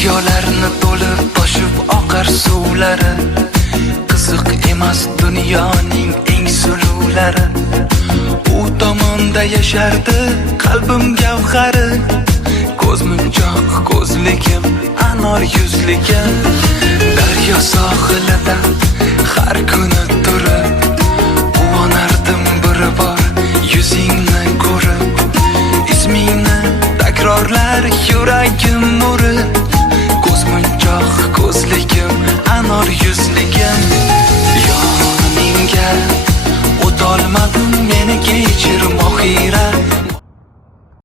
Daryolarni to'lib toshib oqar suvlari, qiziq emas dunyoning eng suluvlari. U tomonda yashardi qalbim gavhari, ko'zmunchoq ko'zligim, anor yuzligim. Daryo sohilida har kuni turib quvonardim bir bor yuzingni ko'rib. Ismingni takrorlar yuragim urib, ko'zmunchoq ko'zligim, anor yuzligim. Yoningga o'tolmadim, meni kechir Mohira.